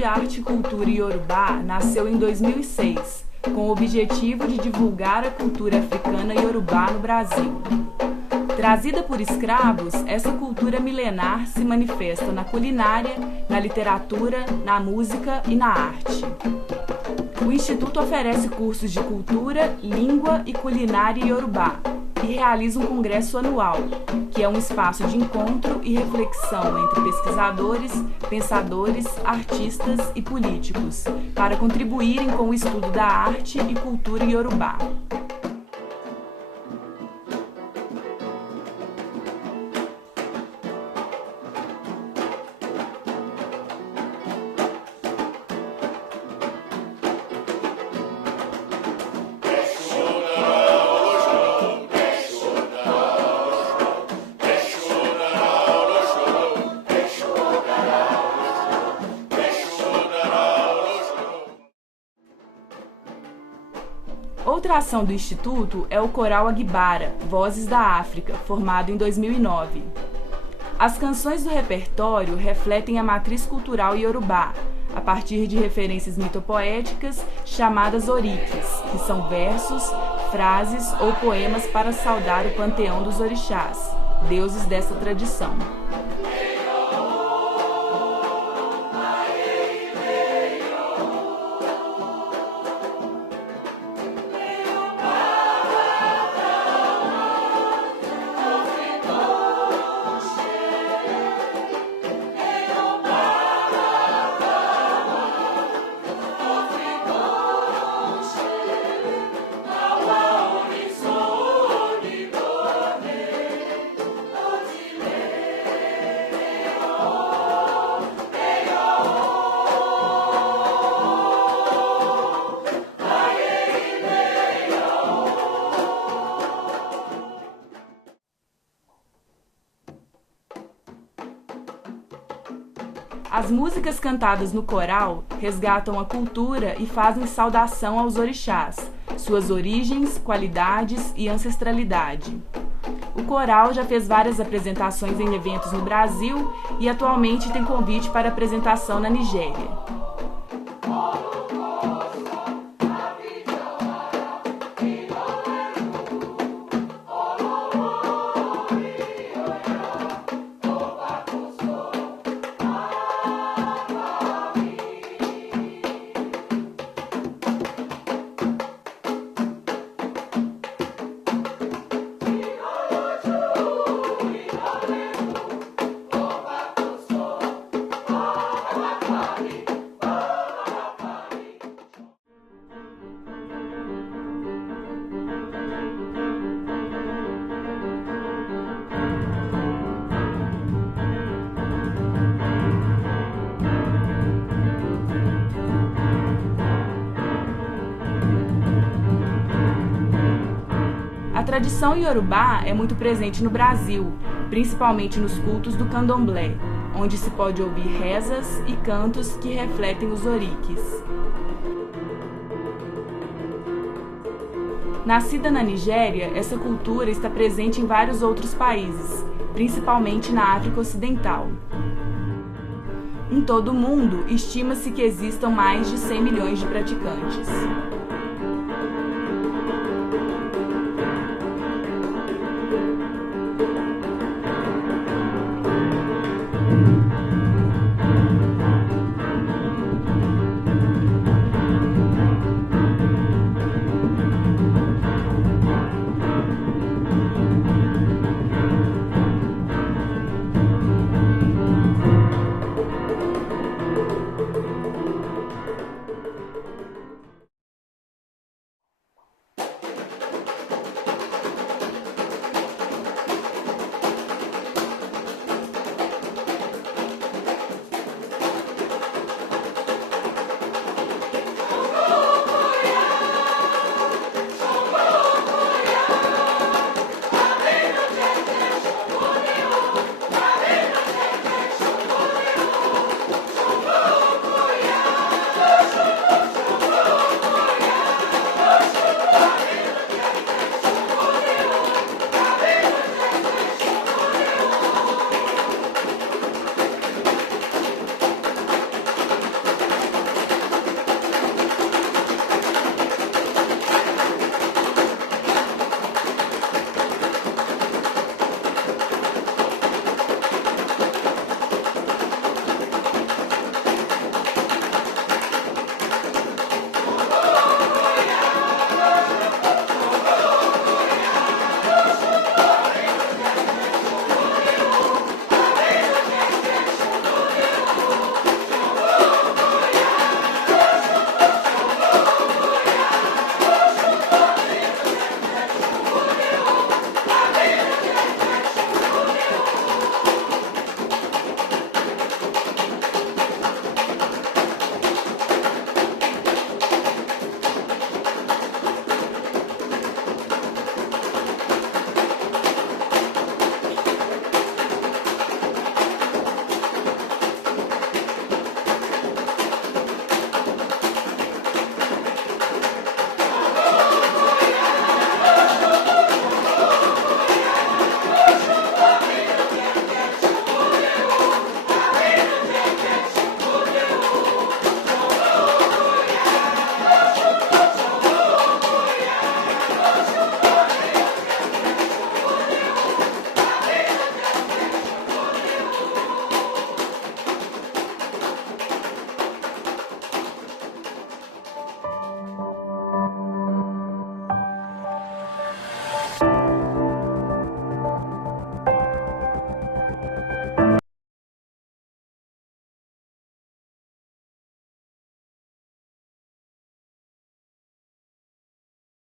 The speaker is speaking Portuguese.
de Arte e Cultura Iorubá nasceu em 2006, com o objetivo de divulgar a cultura africana iorubá no Brasil. Trazida por escravos, essa cultura milenar se manifesta na culinária, na literatura, na música e na arte. O Instituto oferece cursos de cultura, língua e culinária iorubá e realiza um congresso anual, que é um espaço de encontro e reflexão entre pesquisadores, pensadores, artistas e políticos, para contribuírem com o estudo da arte e cultura iorubá. Outra ação do Instituto é o Coral Aguibara, Vozes da África, formado em 2009. As canções do repertório refletem a matriz cultural iorubá, a partir de referências mitopoéticas chamadas oriques, que são versos, frases ou poemas para saudar o panteão dos orixás, deuses dessa tradição. As músicas cantadas no coral resgatam a cultura e fazem saudação aos orixás, suas origens, qualidades e ancestralidade. O coral já fez várias apresentações em eventos no Brasil e atualmente tem convite para apresentação na Nigéria. A tradição iorubá é muito presente no Brasil, principalmente nos cultos do candomblé, onde se pode ouvir rezas e cantos que refletem os oriques. Nascida na Nigéria, essa cultura está presente em vários outros países, principalmente na África Ocidental. Em todo o mundo, estima-se que existam mais de 100 milhões de praticantes.